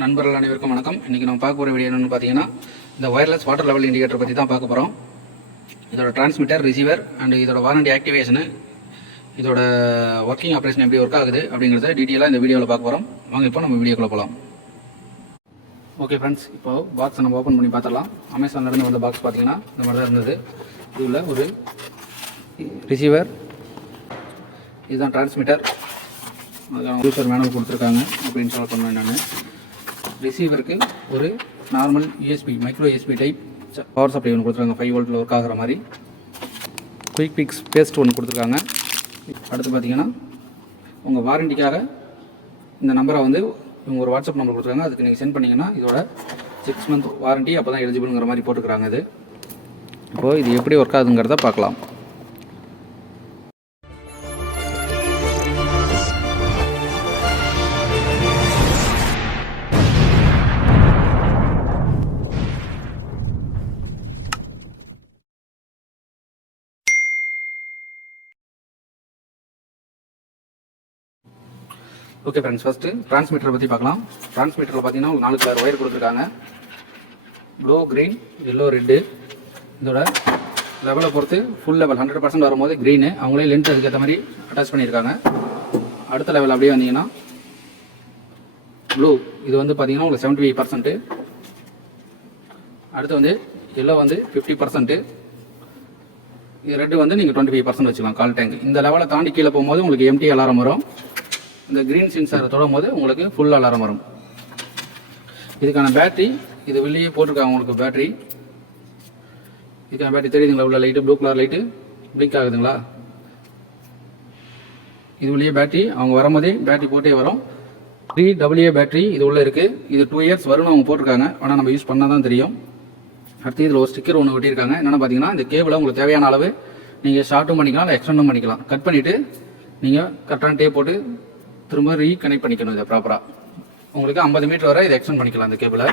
நண்பர்கள் அனைவருக்கும் வணக்கம். இன்றைக்கி நம்ம பார்க்க போகிற வீடியோ என்னென்னு பார்த்தீங்கன்னா, இந்த ஒயர்லெஸ் வாட்டர் லெவல் இண்டிகேட்டர் பற்றி தான் பார்க்க போகிறோம். இதோட டிரான்ஸ்மிட்டர், ரிசீவர் அண்ட் இதோட வாரண்டி ஆக்டிவேஷனு, இதோட ஒர்க்கிங் ஆப்ரேஷன் எப்படி ஒர்க் ஆகுது அப்படிங்கிறத டீட்டெயிலாக இந்த வீடியோவில் பார்க்க போகிறோம். வாங்க இப்போ நம்ம வீடியோக்குள்ள போகலாம். ஓகே ஃப்ரெண்ட்ஸ், இப்போ பாக்ஸை நம்ம ஓப்பன் பண்ணி பார்த்துடலாம். அமேசான்லேருந்து வந்த பாக்ஸ் பார்த்தீங்கன்னா இந்த மாதிரி தான் இருந்தது. இதில் ஒரு ரிசீவர், இதுதான் டிரான்ஸ்மிட்டர், யூசர் மேனுவல் கொடுத்துருக்காங்க. அப்படி இன்ஸ்டால் பண்ணுவேன் நான். ரிசீவருக்கு ஒரு normal USB, micro USB type power supply ஒன்று கொடுத்துருக்காங்க, 5 வோல்ட்டில் ஒர்க் ஆகிற மாதிரி. குயிக் பிக்ஸ் பேஸ்ட் ஒன்று கொடுத்துருக்காங்க. அடுத்து பார்த்தீங்கன்னா உங்கள் வாரண்டிக்காக இந்த நம்பரை வந்து இவங்க ஒரு வாட்ஸ்அப் நம்பர் கொடுத்துருக்காங்க. அதுக்கு நீங்கள் சென்ட் பண்ணிங்கன்னா இதோட 6 மந்த் வாரண்டி அப்போ தான் எலிஜிபிளுங்கிற மாதிரி போட்டுக்கிறாங்க. இது இப்போது இது எப்படி ஒர்க் ஆகுதுங்கிறத பார்க்கலாம். ஓகே ஃப்ரெண்ட்ஸ், ஃபஸ்ட்டு டிரான்ஸ்மிட்டரை பற்றி பார்க்கலாம். டிரான்ஸ்மிட்டரில் பார்த்தீங்கன்னா ஒரு 4 கலர் ஒயர் கொடுத்துருக்காங்க. Blue, green, yellow, red. இதோட லெவலை பொறுத்து ஃபுல் லெவல் 100% வரும்போது க்ரீனு, அவங்களே லென்த் அதுக்கேற்ற மாதிரி அட்டாச் பண்ணியிருக்காங்க. அடுத்த லெவல் அப்படியே வந்தீங்கன்னா ப்ளூ, இது வந்து பார்த்தீங்கன்னா உங்களுக்கு 75%. அடுத்து வந்து எல்லோ வந்து 50%. இது ரெட்டு வந்து நீங்கள் 25% வச்சுக்கலாம். கால் டேங்க் இந்த லெவலை தாண்டி கீழே போகும்போது உங்களுக்கு எம்டி அலாரம் வரும். இந்த க்ரீன் சென்சாரை தொடும் போது உங்களுக்கு ஃபுல் அலாரம் வரும். இதுக்கான பேட்டரி இது வெளியே போட்டிருக்காங்க. உங்களுக்கு பேட்டரி, இதுக்கான பேட்டரி தெரியுதுங்களா? உள்ள light blue colour light blink ஆகுதுங்களா? இது வெளியே பேட்டரி அவங்க வரும்போதே பேட்டரி போட்டே வரும். 3AA பேட்டரி இது உள்ளே இருக்குது. இது 2 இயர்ஸ் வரும்னு அவங்க போட்டிருக்காங்க. ஆனால் நம்ம யூஸ் பண்ணால் தான் தெரியும். அடுத்து இதில் ஒரு ஸ்டிக்கர் ஒன்று ஒட்டியிருக்காங்க. என்னென்னு பார்த்தீங்கன்னா, இந்த கேபிளை உங்களுக்கு தேவையான அளவு நீங்கள் ஷார்ட்டும் பண்ணிக்கலாம், இல்லை எக்ஸ்டெண்டும் பண்ணிக்கலாம். கட் பண்ணிவிட்டு நீங்கள் கரெக்டான டேப் போட்டு திரும்ப ரீகனெக்ட் பண்ணிக்கணும். இதை ப்ராப்பராக உங்களுக்கு 50 மீட்டர் வரை இதை எக்ஸ்டெண்ட் பண்ணிக்கலாம் இந்த கேபிளை.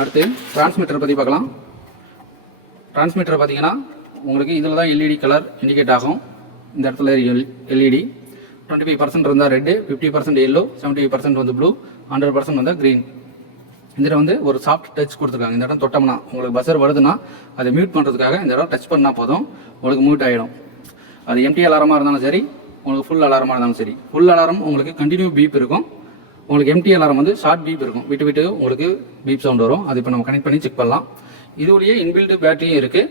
அடுத்து டிரான்ஸ்மிட்டரை பற்றி பார்க்கலாம். டிரான்ஸ்மிட்டரை பார்த்தீங்கன்னா உங்களுக்கு இதில் தான் எல்இடி கலர் இண்டிகேட் ஆகும். இந்த இடத்துல எல்இடி 25% இருந்தால் ரெட்டு, 50% எல்லோ, 75% வந்து ப்ளூ, 100% வந்து க்ரீன். இதில் வந்து ஒரு சாஃப்ட் டச் கொடுத்துருக்காங்க. இந்த இடம் தொட்டோம்னா உங்களுக்கு பஸ்ஸர் வருதுன்னா அதை மியூட் பண்ணுறதுக்காக இந்த இடம் டச் பண்ணால் போதும், உங்களுக்கு மியூட் ஆகிடும். அது எம்டி அலாரமாக இருந்தாலும் சரி, உங்களுக்கு ஃபுல் அலாரமாக இருந்தாலும் சரி. ஃபுல் அலாரம் உங்களுக்கு கண்டினியூ பீப் இருக்கும். உங்களுக்கு எம்டி அலாரம் வந்து ஷார்ட் பீப் இருக்கும். விட்டு விட்டு உங்களுக்கு பீப் சவுண்ட் வரும். அது இப்போ நம்ம கனெக்ட் பண்ணி செக் பண்ணலாம். இதுலேயே இன்பில்டு பேட்டரியும் இருக்குது.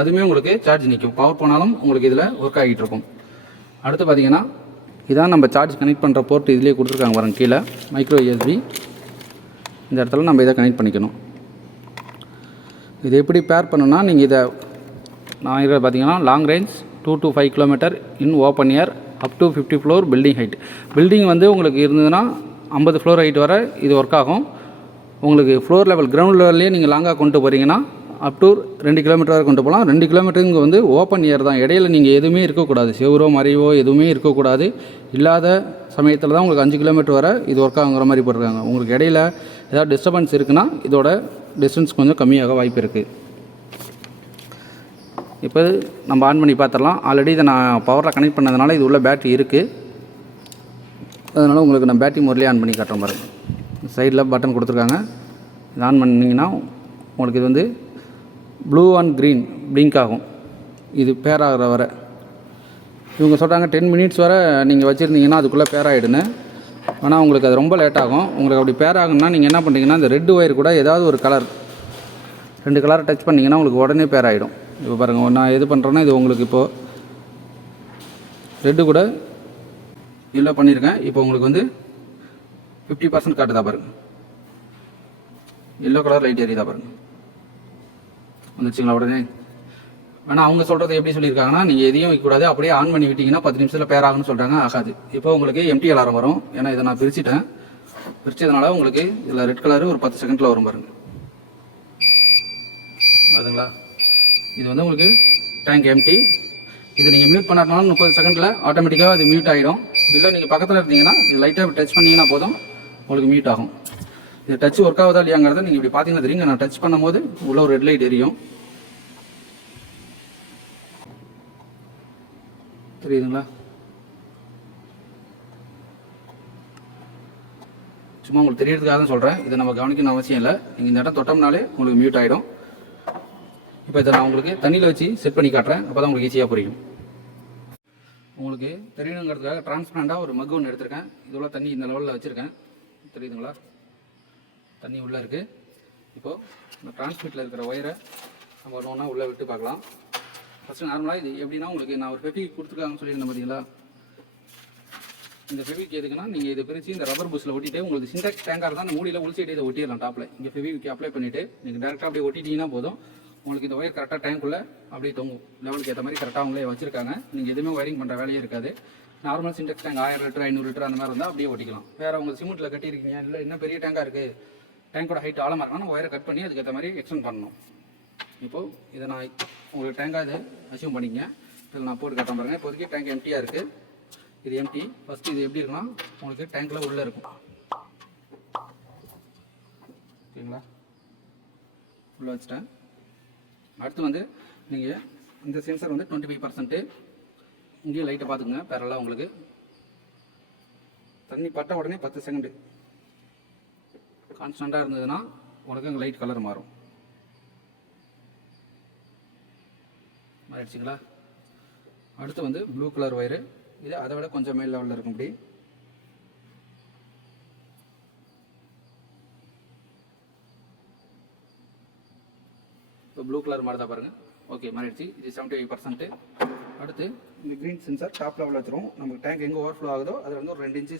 அதுவுமே உங்களுக்கு சார்ஜ் நிற்கும். பவர் போனாலும் உங்களுக்கு இதில் ஒர்க் ஆகிட்டு இருக்கும். அடுத்து பார்த்தீங்கன்னா இதான் நம்ம சார்ஜ் கனெக்ட் பண்ணுற போர்ட். இதுலேயே கொடுத்துருக்காங்க பாருங்க, கீழே மைக்ரோ யூஎஸ்பி. இந்த இடத்துல நம்ம இதை கனெக்ட் பண்ணிக்கணும். இது எப்படி பேர் பண்ணணும்னா, நீங்கள் இதை நான் இருக்கிறது பார்த்தீங்கன்னா long range 2 to 5 kilometre in open air up to 50 floor building height. Building வந்து உங்களுக்கு இருந்ததுன்னா 50 ஃப்ளோர் ஹைட் வரை இது ஒர்க் ஆகும். உங்களுக்கு ஃப்ளோர் லெவல் கிரவுண்ட் லெவல்லே நீங்கள் லாங்காக கொண்டு போகிறீங்கன்னா அப் டு 2 கிலோமீட்டர் வரை கொண்டு போகலாம். 2 கிலோமீட்டருங்க வந்து ஓப்பன் ஏர் தான். இடையில நீங்கள் எதுவுமே இருக்கக்கூடாது, செவரோ மறைவோ எதுவுமே இருக்கக்கூடாது. இல்லாத சமயத்தில் தான் உங்களுக்கு 5 கிலோமீட்டர் வரை இது ஒர்க் ஆகுங்கிற மாதிரி போட்டிருக்காங்க. உங்களுக்கு இடையில ஏதாவது டிஸ்டர்பன்ஸ் இருக்குன்னா இதோட டிஸ்டன்ஸ் கொஞ்சம் கம்மியாக வாய்ப்பு இருக்குது. இப்போ நம்ம ஆன் பண்ணி பார்த்துடலாம். ஆல்ரெடி இதை நான் பவரில் கனெக்ட் பண்ணதுனால இது உள்ள பேட்டரி இருக்குது. அதனால் உங்களுக்கு நான் பேட்டரி முறையிலே ஆன் பண்ணி காட்டுறேன் பாருங்கள். சைடில் பட்டன் கொடுத்துருக்காங்க. இது ஆன் பண்ணிங்கன்னா உங்களுக்கு இது வந்து ப்ளூ அண்ட் க்ரீன் பிளிங்க் ஆகும். இது பேர் ஆகிற வரை இவங்க சொல்கிறாங்க 10 மினிட்ஸ் வரை நீங்கள் வச்சுருந்தீங்கன்னா அதுக்குள்ளே பேர் ஆகிடுன்னு. ஆனால் உங்களுக்கு அது ரொம்ப லேட் ஆகும். உங்களுக்கு அப்படி பேர் ஆகுன்னா நீங்கள் என்ன பண்ணுறீங்கன்னா, இந்த ரெட் ஒயர் கூட ஏதாவது ஒரு கலர் 2 கலரை டச் பண்ணிங்கன்னா உங்களுக்கு உடனே பேர் ஆகிடும். இப்போ பாருங்கள், நான் எது பண்ணுறேன்னா இது உங்களுக்கு இப்போது ரெட்டு கூட எல்லோ பண்ணியிருக்கேன். இப்போ உங்களுக்கு வந்து 50% காட்டுதா பாருங்கள். எல்லோ கலர் லைட் எரியுதா பாருங்கள், வந்துச்சுங்களா உடனே. ஆனால் அவங்க சொல்கிறது எப்படி சொல்லியிருக்காங்கன்னா, நீங்கள் எதையும் வைக்கக்கூடாது, அப்படியே ஆன் பண்ணி விட்டிங்கன்னா 10 நிமிஷத்தில் பேர் ஆகுன்னு சொல்கிறாங்க. ஆகாது. இப்போ உங்களுக்கு எம்டி அலாரம் வரும். ஏன்னா இதை நான் பிரிச்சுட்டேன். பிரித்ததுனால உங்களுக்கு இதில் ரெட் கலரு ஒரு 10 செகண்டில் வரும் பாருங்கள். அதுங்களா, இது வந்து உங்களுக்கு டேங்க் எம்டி. இது நீங்கள் மியூட் பண்ணாலும் 30 செகண்டில் ஆட்டோமேட்டிக்காக அது மியூட் ஆகிடும். இல்லை நீங்கள் பக்கத்தில் இருந்தீங்கன்னா இது லைட்டாக டச் பண்ணிங்கன்னா போதும், உங்களுக்கு மியூட் ஆகும். இது டச் ஒர்க் ஆகுதா இல்லையாங்கிறத நீங்கள் இப்படி பார்த்தீங்கன்னா தெரியுங்க. நான் டச் பண்ணும்போது உள்ள ஒரு ரெட் லைட் எரியும், தெரியுதுங்களா? சும்மா உங்களுக்கு தெரியறதுக்காக தான் சொல்கிறேன். இதை நம்ம கவனிக்கணும் அவசியம் இல்லை. நீங்கள் இந்த இடம் தொட்டோம்னாலே உங்களுக்கு மியூட் ஆகிடும். இப்போ இதை நான் உங்களுக்கு தண்ணியில் வச்சு செட் பண்ணி காட்டுறேன். அப்போ தான் உங்களுக்கு ஈஸியாக புரியும். உங்களுக்கு தெரியணுங்கிறதுக்காக டிரான்ஸ்பரண்டாக ஒரு மக் ஒன்று எடுத்திருக்கேன். இதோட தண்ணி இந்த லெவலில் வச்சுருக்கேன். தெரியுதுங்களா? தண்ணி உள்ளே இருக்குது. இப்போது இந்த டிரான்ஸ்மிட்டில் இருக்கிற ஒயரை நம்ம ஒன்று ஒன்றா உள்ளே விட்டு பார்க்கலாம். ஃபஸ்ட்டு நார்மலாக இது எப்படின்னா, உங்களுக்கு நான் ஒரு ஃபெவிக் கொடுத்துருக்காங்கன்னு சொல்லியிருந்தேன் பார்த்தீங்களா? இந்த ஃபெவிக் எதுக்குன்னா, நீங்கள் இதை பிரித்து இந்த ரப்பர் புஷில் ஒட்டிட்டு உங்களுக்கு சின்டாக்ஸ் டேங்காக இருந்தால் அந்த மூடியில் உள் சைடு இதை ஒட்டிடலாம். டாப்பில் இங்கே ஃபெவிக் அப்ளை பண்ணிவிட்டு நீங்கள் டேரெக்டாக அப்படியே ஒட்டிட்டீங்கன்னா போதும். உங்களுக்கு இந்த ஒயர் கரெக்டாக டேங்க்குள்ளே அப்படியே தொங்கும். லெவலுக்கு ஏற்ற மாதிரி கரெக்டாக அவங்களே வச்சுருக்காங்க. நீங்கள் எதுவுமே ஒயரிங் பண்ணுற வேலையே இருக்காது. Normal syntax tank 1000 litre 500 litre அந்த மாதிரி இருந்தால் அப்படியே ஒட்டிக்கலாம். வேறு உங்கள் சிமெண்ட்டில் கட்டியிருக்கீங்க, இல்லை இன்னும் பெரிய டேங்காக இருக்குது, டேங்கோட ஹைட் ஆழமாக இருக்கணும், ஒயரை கட் பண்ணி அதுக்கேற்ற மாதிரி எக்ஸ்டெண்ட் பண்ணணும். இப்போது இதை நான் உங்களுக்கு டேங்காக இது அசியூம் பண்ணிக்கங்க. இதில் நான் போட்டு கட்ட பாருங்கள். இப்போதைக்கு டேங்க் எம்டியாக இருக்குது. இது எம்டி. ஃபஸ்ட்டு இது எப்படி இருக்குன்னா, உங்களுக்கு டேங்க்கில் உள்ளே இருக்கும். ஓகேங்களா? உள்ளே வச்சுட்டேன். அடுத்து வந்து நீங்கள் இந்த சென்சர் வந்து 25%. இங்கேயும் லைட்டை பார்த்துக்குங்க. பேரலாக உங்களுக்கு தண்ணி பட்ட உடனே 10 செகண்டு கான்ஸ்டண்ட்டாக இருந்ததுன்னா உங்களுக்கு அங்கே லைட் கலர் மாறும். மாறிடுச்சிங்களா? அடுத்து வந்து ப்ளூ கலர் ஒயரு. இது அதை விட கொஞ்சம் மேல் லெவலில் இருக்கும். இப்படி இப்போ ப்ளூ கலர் மாறுதா பாருங்கள். ஓகே, மாறிடுச்சு. இது 75%. அடுத்து இந்த க்ரீன் சென்சார் டாப் லெவலில் வச்சுருவோம். நமக்கு டேங்க் எங்கே ஓவர்ஃப்ளோ ஆகுதோ அதில் வந்து ஒரு 2 இன்ச்சு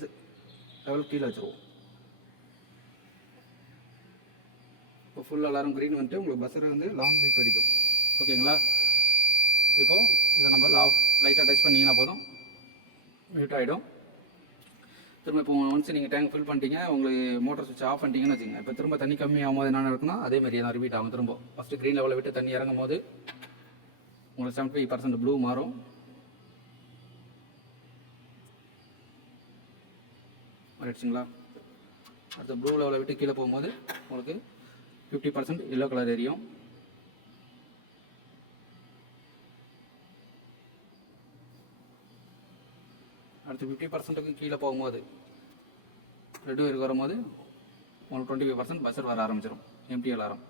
லெவல் கீழே வச்சுருவோம். இப்போ ஃபுல் அலாரம் க்ரீன் வந்துட்டு உங்களுக்கு பஸ்ஸர் வந்து லாங் பீப் அடிக்கும். ஓகேங்களா? இப்போது இதை நம்ம லைட்டாக டச் பண்ணிங்கன்னா போதும், மியூட் ஆகிடும். திரும்ப இப்போ ஒன்ஸ் நீங்கள் டேங்க் ஃபில் பண்ணிட்டீங்க, உங்களுக்கு மோட்டர் சுவிட்ச் ஆஃப் பண்ணிட்டீங்கன்னு வச்சுங்க. இப்போ திரும்ப தண்ணி கம்மியாகும் போது என்ன இருக்குன்னா, அதே மாதிரியே தான் ரிப்பீட் ஆகும். திரும்ப ஃபஸ்ட்டு க்ரீன் லெவலில் விட்டு தண்ணி இறங்கும் போது உங்களுக்கு 75% ப்ளூ மாறும். மாறிடுச்சுங்களா? அடுத்த ப்ளூ லெவலில் விட்டு கீழே போகும்போது உங்களுக்கு 50% எல்லோ கலர் எரியும். அடுத்து 50%க்கு கீழே போகும்போது ரெட் ஒயருக்கு வரும்போது உங்களுக்கு 25% பஸ்ஸர் வர ஆரம்பிச்சிடும். Empty alarm.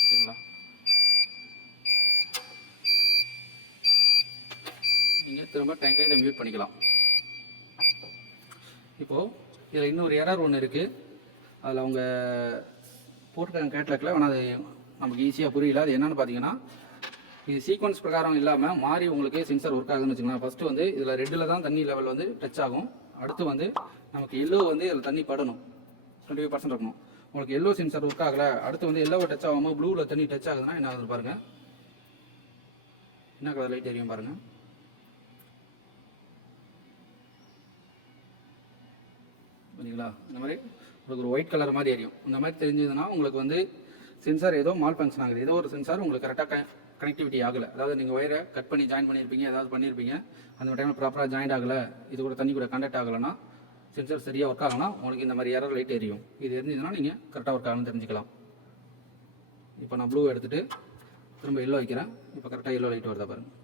ஓகேங்களா? நீங்கள் திரும்ப டேங்கை இதை மியூட் பண்ணிக்கலாம். இப்போது இதில் இன்னொரு எரர் ஒன்று இருக்குது. அதில் அவங்க போட்டுருக்காங்க கேட்லாக்கில், ஆனால் அது நமக்கு ஈஸியாக புரியல. அது என்னென்னு பார்த்தீங்கன்னா, இது சீக்வன்ஸ் பிரகாரம் இல்லாமல் மாறி உங்களுக்கு சென்சார் ஒர்க் ஆகுதுன்னு வச்சுக்கோங்களேன். ஃபஸ்ட்டு வந்து இதில் ரெட்டில் தான் தண்ணி லெவல் வந்து டச் ஆகும். அடுத்து வந்து நமக்கு எல்லோ வந்து இதில் தண்ணி படணும். 25% இருக்கணும். உங்களுக்கு எல்லோ சென்சார் ஒர்க் ஆகலை, அடுத்து வந்து எல்லோவை டச் ஆகாமல் ப்ளூவில் தண்ணி டச் ஆகுதுன்னா என்ன ஆகுது பாருங்கள். என்ன கலர் லைட் எரியும் பாருங்கள். சரிங்களா? இந்த மாதிரி உங்களுக்கு ஒரு ஒயிட் கலர் மாதிரி எரியும். இந்த மாதிரி தெரிஞ்சதுன்னா உங்களுக்கு வந்து சென்சார் ஏதோ மால் ஃபங்க்ஷன் ஆகுது. ஏதோ ஒரு சென்சார் உங்களுக்கு கரெக்டாக கனெக்டிவிட்டி ஆகலை. அதாவது நீங்கள் ஒயரை கட் பண்ணி ஜாயின் பண்ணியிருப்பீங்க, ஏதாவது பண்ணியிருப்பீங்க, அந்த டைமில் ப்ராப்பராக ஜாயின் ஆகலை, இது கூட தண்ணி கூட கண்டக்ட் ஆகலைன்னா, சென்சார் சரியாக ஒர்க் ஆகலைன்னா உங்களுக்கு இந்த மாதிரி எரர் லைட் எரியும். இது எரிஞ்சதுன்னா நீங்கள் கரெக்டாக ஒர்க் ஆகணும்னு தெரிஞ்சுக்கலாம். இப்போ நான் ப்ளூ எடுத்துகிட்டு திரும்ப எல்லோ வைக்கிறேன். இப்போ கரெக்டாக எல்லோ லைட் வருதா பாருங்கள்.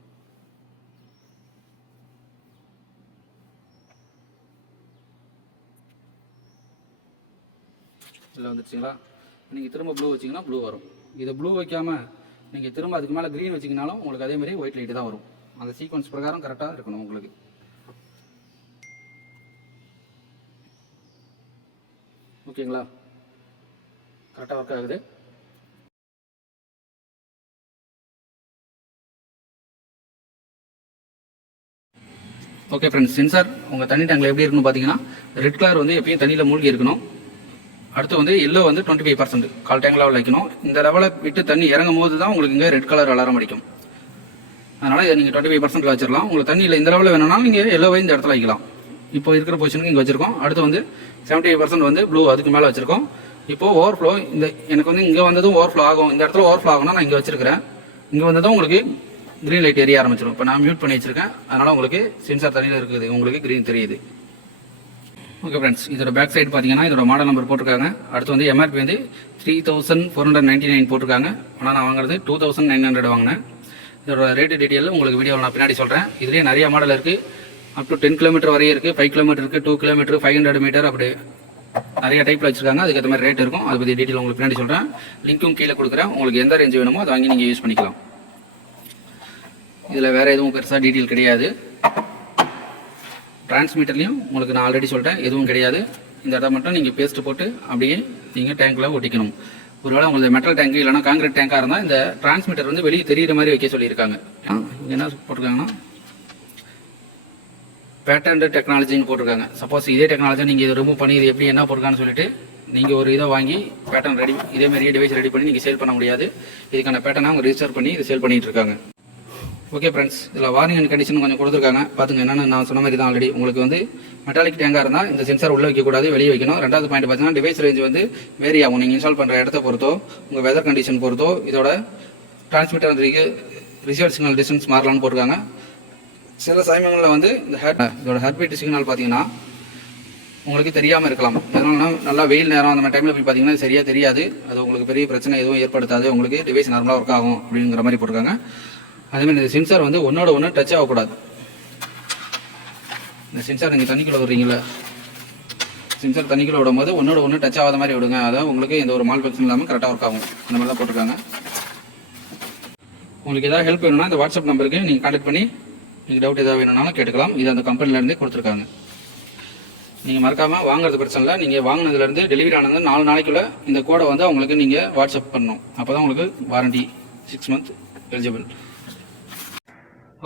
எல்லோ வந்துடுச்சிங்களா? நீங்கள் திரும்ப ப்ளூ வச்சிங்கன்னா ப்ளூ வரும். இதை ப்ளூ வைக்காமல் நீங்கள் திரும்ப அதுக்கு மேலே க்ரீன் வச்சிங்கனாலும் உங்களுக்கு அதே மாதிரி ஒயிட் லைட்டு தான் வரும். அந்த சீக்வன்ஸ் பிரகாரம் கரெக்டாக இருக்கணும் உங்களுக்கு. ஓகேங்களா? கரெக்டாக ஒர்க் ஆகுது. ஓகே ஃப்ரெண்ட்ஸ், சென்சார் உங்கள் தண்ணி டேங்கில் எப்படி இருக்குன்னு பார்த்தீங்கன்னா, ரெட் கலர் வந்து எப்பயும் தண்ணியில் மூழ்கி இருக்கணும். அடுத்து வந்து எல்லோ வந்து 25% கால் டேங்க் லெவலில் வைக்கணும். இந்த லெவலை விட்டு தண்ணி இறங்கும் போது தான் உங்களுக்கு இங்கே ரெட் கலர் அலாரம் அடிக்கும். அதனால் இதை நீங்கள் 25%ல் வச்சிடலாம். உங்களுக்கு தண்ணியில் இந்த லெவலில் வேணும்னா நீங்கள் எல்லோவை இந்த இடத்துல வைக்கலாம். இப்போ இருக்கிற பொசிஷனுக்கு இங்கே வச்சுருக்கோம். அடுத்து வந்து 75% வந்து ப்ளூ அதுக்கு மேலே வச்சுருக்கோம். இப்போது ஓவர்ஃப்ளோ இந்த எனக்கு வந்து இங்கே வந்ததும் ஓவர்ஃப்ளோ ஆகும். இந்த இடத்துல ஓவர்ஃப்ளோ ஆகும்னா நான் இங்கே வச்சுருக்கிறேன். இங்கே வந்ததும் உங்களுக்கு க்ரீன் லைட் எரிய ஆரம்பிச்சிடும். இப்போ நான் மியூட் பண்ணி வச்சுருக்கேன். அதனால் உங்களுக்கு சென்சார் தண்ணியில் இருக்குது, உங்களுக்கு க்ரீன் தெரியுது. ஓகே ஃப்ரெண்ட்ஸ், இதோட பேக் சைடு பார்த்தீங்கன்னா இதோட மாடல் நம்பர் போட்டிருக்காங்க. அடுத்து வந்து எம்ஆர்பி வந்து 3499 போட்டிருக்காங்க. ஆனால் நான் வாங்குறது 2900 வாங்கினேன். இதோட ரேட்டு டீட்டெயில் உங்களுக்கு வீடியோவில் நான் பின்னாடி சொல்கிறேன். இதுலேயே நிறைய மாடல் இருக்குது. அப் டு 10 கிலோமீட்டர் வரையும் இருக்குது, 5 கிலோமீட்டர் இருக்குது, 2 கிலோமீட்டர், 500 மீட்டர், அப்படி நிறைய டைப்பில் வச்சுருக்காங்க. அதுக்கேற்ற மாதிரி ரேட் இருக்கும். அதை பற்றி டீட்டெயில் உங்களுக்கு பின்னாடி சொல்கிறேன். லிங்க்கும் கீழே கொடுக்குறேன். உங்களுக்கு எந்த ரேஞ்ச் வேணுமோ அதை வாங்கி நீங்கள் யூஸ் பண்ணிக்கலாம். இதில் வேறு எதுவும் பெருசாக டீட்டெயில் கிடையாது. டிரான்ஸ்மீட்டர்லையும் உங்களுக்கு நான் ஆல்ரெடி சொல்லிட்டேன், எதுவும் கிடையாது. இந்த இடத்த மட்டும் நீங்கள் பேஸ்ட்டு போட்டு அப்படியே நீங்கள் டேங்கில் ஒட்டிக்கணும். ஒருவேளை உங்களுக்கு மெட்டல் டேங்க் இல்லைனா காங்கிரீட் டேங்காக இருந்தால் இந்த டிரான்ஸ்மீட்டர் வந்து வெளியே தெரிகிற மாதிரி வைக்க சொல்லியிருக்காங்க. இங்கே என்ன போட்டிருக்காங்கன்னா பேட்டர்ன் டெக்னாலஜின்னு போட்டிருக்காங்க. சப்போஸ் இதே டெக்னாலஜி நீங்கள் இதை ரிமூவ் பண்ணி இது எப்படி என்ன போட்டிருக்கான்னு சொல்லிட்டு நீங்கள் ஒரு இதை வாங்கி பேட்டர்ன் ரெடி இதே மாதிரியே டிவைஸ் ரெடி பண்ணி நீங்கள் சேல் பண்ண முடியாது. இதுக்கான பேட்டர்னை அவங்க ரிஜிஸ்டர் பண்ணி இது சேல் பண்ணிட்டு இருக்காங்க. ஓகே ஃப்ரெண்ட்ஸ், இதில் வார்னிங் அண்ட் கண்டிஷன் கொஞ்சம் கொடுத்துருக்காங்க. பார்த்துங்க. என்னென்னு நான் சொன்ன மாதிரி தான் ஆல்ரெடி உங்களுக்கு வந்து மெட்டாலிக் டேங்காக இருந்தால் இந்த சென்சார் உள்ளே வைக்கக்கூடாது, வெளியே வைக்கணும். ரெண்டாவது பாயிண்ட் பார்த்தீங்கன்னா டிவைஸ் ரேஞ்ச் வந்து வேரி ஆகும். நீங்கள் இன்ஸ்டால் பண்ணுற இடத்த பொறுத்தோ உங்கள் வெதர் கண்டிஷன் பொறுத்தோ இதோட டிரான்ஸ்மிட்டர் வந்து ரிசீவர் சிக்னல் டிஸ்டன்ஸ் மாறலான்னு போட்டிருக்காங்க. சில சமயங்களில் வந்து இதோட ஹார்ட்பீட் சிக்னல் பார்த்தீங்கன்னா உங்களுக்கு தெரியாமல் இருக்கலாம். எதனால நல்லா வெயில் நேரம் அந்த மாதிரி டைமில் போய் பார்த்தீங்கன்னா சரியாக தெரியாது. அது உங்களுக்கு பெரிய பிரச்சனை எதுவும் ஏற்படுத்தாது. உங்களுக்கு டிவைஸ் நார்மலாக ஒர்க் ஆகும் அப்படிங்கிற மாதிரி போட்டிருக்காங்க. அதேமாதிரி இந்த சென்சார் வந்து ஒன்றோட ஒன்று டச் ஆகக்கூடாது. இந்த சென்சார் நீங்கள் தண்ணிக்குள்ளே விடுறீங்களா, சென்சார் தண்ணிக்குள்ளே விடும்போது ஒன்றோட ஒன்று டச் ஆகாத மாதிரி விடுங்க. அதாவது உங்களுக்கு எந்த ஒரு மால் ஃபங்க்ஷன் இல்லாமல் கரெக்டாக ஒர்க் ஆகும். அந்த மாதிரி தான் போட்டிருக்காங்க. உங்களுக்கு ஏதாவது ஹெல்ப் வேணும்னா இந்த வாட்ஸ்அப் நம்பருக்கு நீங்கள் கான்டாக்ட் பண்ணி நீங்கள் டவுட் எதாவது வேணும்னாலும் கேட்டுக்கலாம். இது அந்த கம்பெனிலேருந்தே கொடுத்துருக்காங்க. நீங்கள் மறக்காமல் வாங்குறது பிரச்சனை இல்லை. நீங்கள் வாங்கினதுலேருந்து டெலிவரி ஆனது 4 நாளைக்குள்ளே இந்த கோடை வந்து அவங்களுக்கு நீங்கள் வாட்ஸ்அப் பண்ணணும். அப்போ தான் உங்களுக்கு warranty 6 month eligible.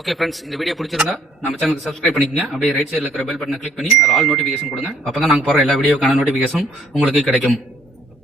Okay friends, இந்த வீடியோ பிடிச்சிருந்தா நம்ம சேனலுக்கு சப்ஸ்கிரைப் பண்ணிக்கங்க. அப்படியே ரைட் சைடில் இருக்கிற பெல் பட்டனை கிளிக் பண்ணி அதில் ஆல் நோட்டிஃபிகேஷன் கொடுங்க. அப்போ தான் நாங்கள் போகிற எல்லா வீடியோக்கான நோட்டிஃபிகேஷன் உங்களுக்கு கிடைக்கும்.